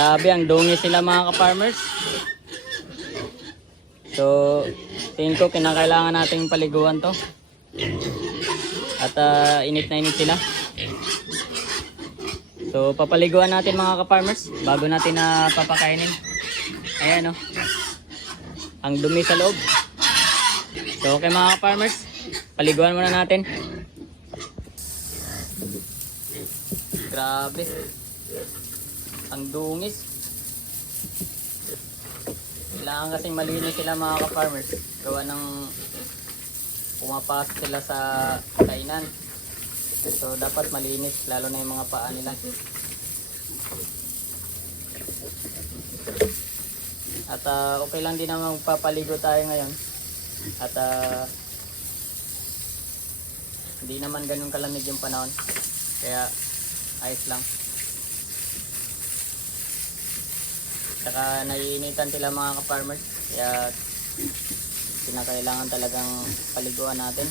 Grabe, ang dungis sila mga ka-farmers. So, tingin ko kinakailangan nating paliguan to. At init na init sila. So, papaliguan natin mga ka-farmers bago natin na papakainin. Ayan o. Ang dumi sa loob. So, okay mga ka-farmers, paliguan muna natin. Grabe. Ang dungis. Kailangan kasing malinis sila mga ka-farmers. Gawa ng pumapasok sila sa kainan. So dapat malinis lalo na yung mga paa nila. At okay lang din naman magpapaligo tayo ngayon. At hindi naman ganun kalamig yung panahon. Kaya ayos lang. Saka naiinitan sila mga ka-farmers. Kaya kinakailangan talagang paliguan natin.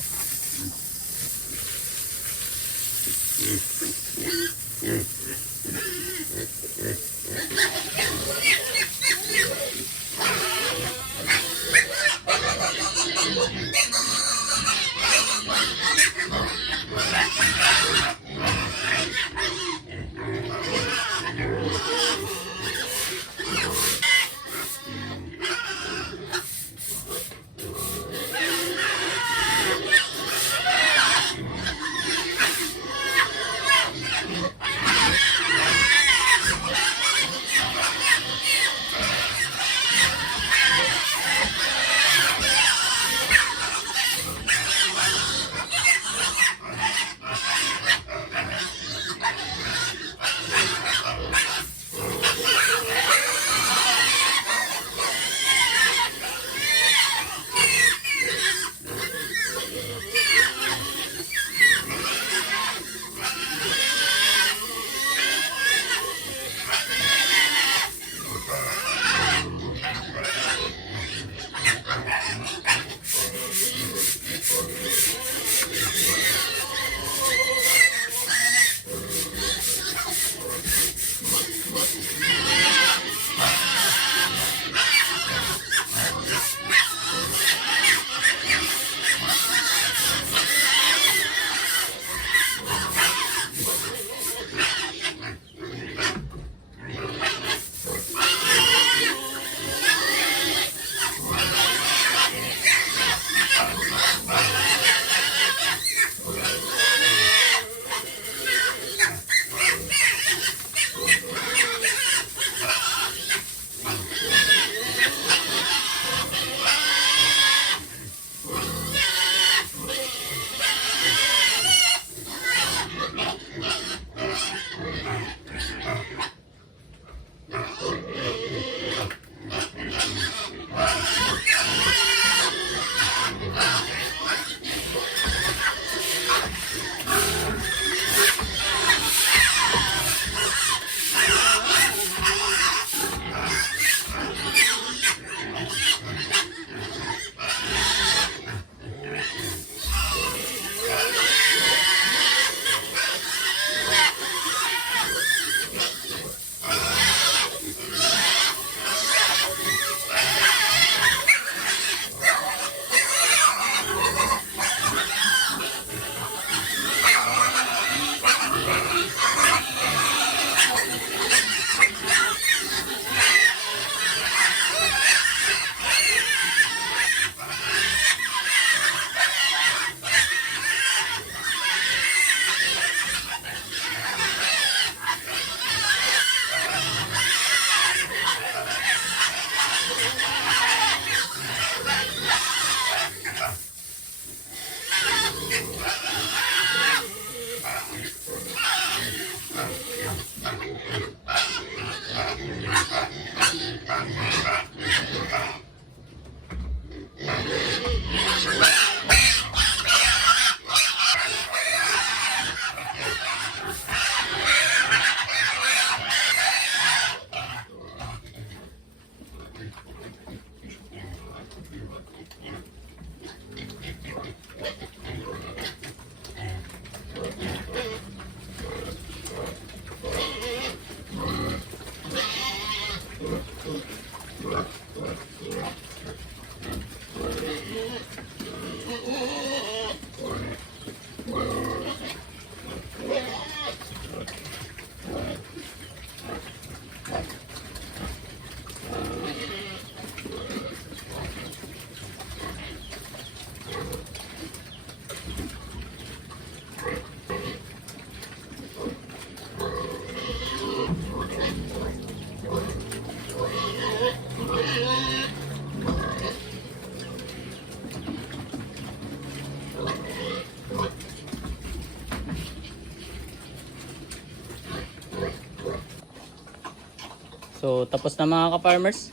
So tapos na mga ka-farmers.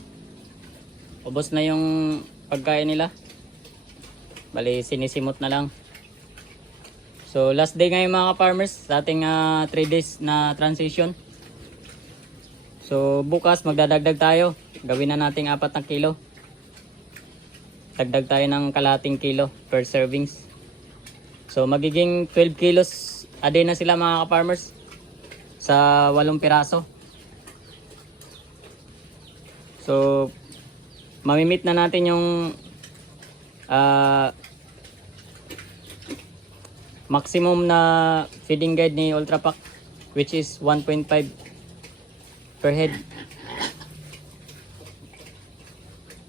Ubos na yung pagkain nila. Bali sinisimot na lang. So last day ngayon mga ka-farmers sa ating 3 days na transition. So bukas magdadagdag tayo. Gawin na nating 4 na kilo. Dagdag tayo ng kalating kilo per servings. So magiging 12 kilos a day na sila mga ka-farmers sa 8 piraso. So mamimit na natin yung maximum na feeding guide ni Ultra Pack, which is 1.5 per head.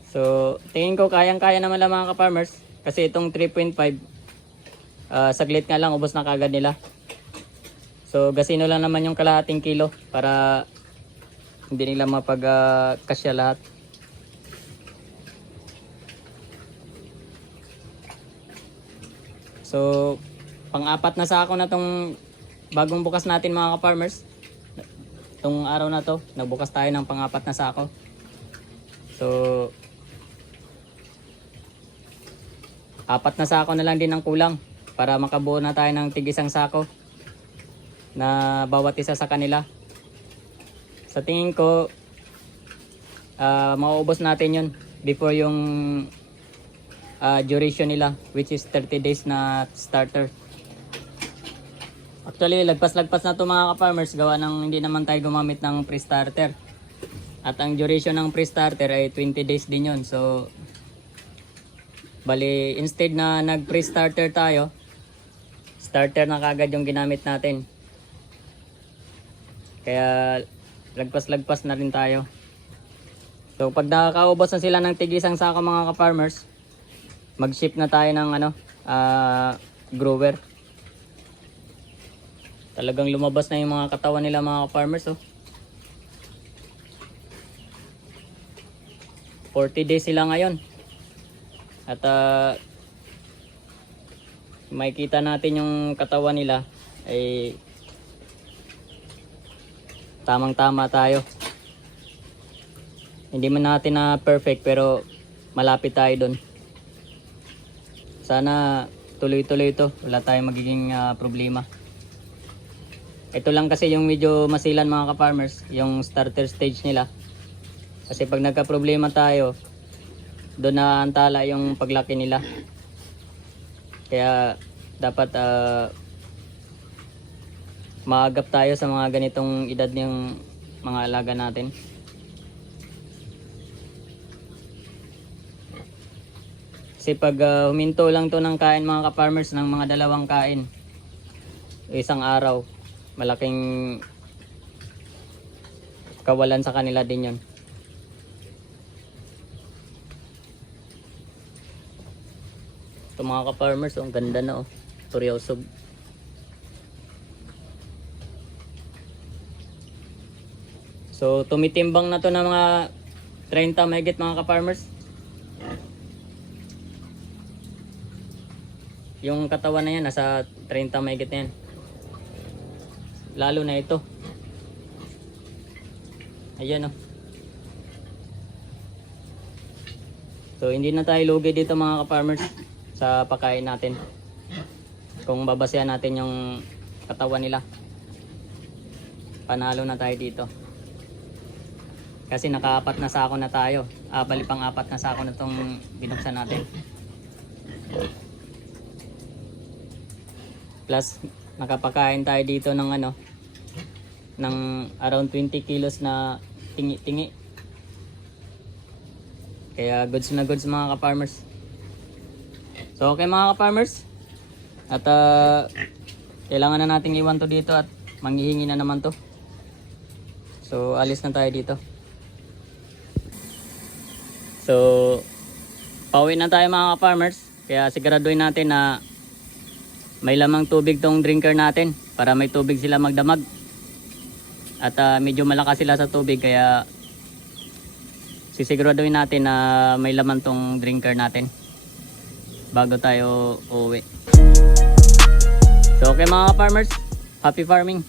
So tingin ko kayang-kaya naman lang mga ka-farmers kasi itong 3.5 saglit nga lang ubos na kagad nila. So gasino lang naman yung kalahating kilo para hindi nila mapagkasya lahat. So pang-4 na sako na tong bagong bukas natin mga ka-farmers. Itong araw na to nagbukas tayo ng pang-4 na sako. So 4 na sako na lang din ang kulang para makabuo na tayo ng tig-1 sako na bawat isa sa kanila. Sa tingin ko mauubos natin yun before yung duration nila, which is 30 days na starter. Actually lagpas-lagpas na to mga ka-farmers gawa ng hindi naman tayo gumamit ng pre-starter. At ang duration ng pre-starter ay 20 days din yun. So bali instead na nag pre-starter tayo, starter na kagad yung ginamit natin. Kaya lagpas-lagpas na rin tayo. So pag nakakaubos na sila ng tig-1 sako mga ka-farmers, mag-ship na tayo ng grower. Talagang lumabas na yung mga katawan nila mga ka-farmers. Oh. 40 days sila ngayon. At makikita natin yung katawan nila ay tamang-tama tayo. Hindi man natin na perfect pero malapit tayo doon. Sana tuloy-tuloy ito. Wala tayong magiging problema. Ito lang kasi yung medyo masilan mga ka-farmers, yung starter stage nila. Kasi pag nagka-problema tayo, doon na antala yung paglaki nila. Kaya dapat maagap tayo sa mga ganitong edad ng mga alaga natin. Kasi pag huminto lang to ng kain mga ka-farmers ng mga 2 kain isang araw, malaking kawalan sa kanila din yon. Ito mga ka-farmers, ang ganda na oh, turyosog. So tumitimbang na to ng mga 30 mahigit mga ka-farmers. Yung katawan na yan nasa 30 mahigit na yan. Lalo na ito. Ayan oh. So hindi na tayo lugi dito mga ka-farmers sa pagkain natin. Kung babasehan natin yung katawan nila, panalo na tayo dito. Kasi naka-4 na sako na tayo. Bali pang 4 na sako na itong binuksan natin. Plus nakapakain tayo dito ng ng around 20 kilos na tingi-tingi. Kaya goods na goods mga ka-farmers. So okay mga ka-farmers. At kailangan na nating iwan to dito at manghihingi na naman to. So alis na tayo dito. So pauwi na tayo mga ka-farmers. Kaya siguraduhin natin na may lamang tubig tong drinker natin para may tubig sila magdamag. At medyo malakas sila sa tubig kaya sisiguraduhin natin na may laman tong drinker natin bago tayo uuwi. So okay mga ka-farmers, happy farming!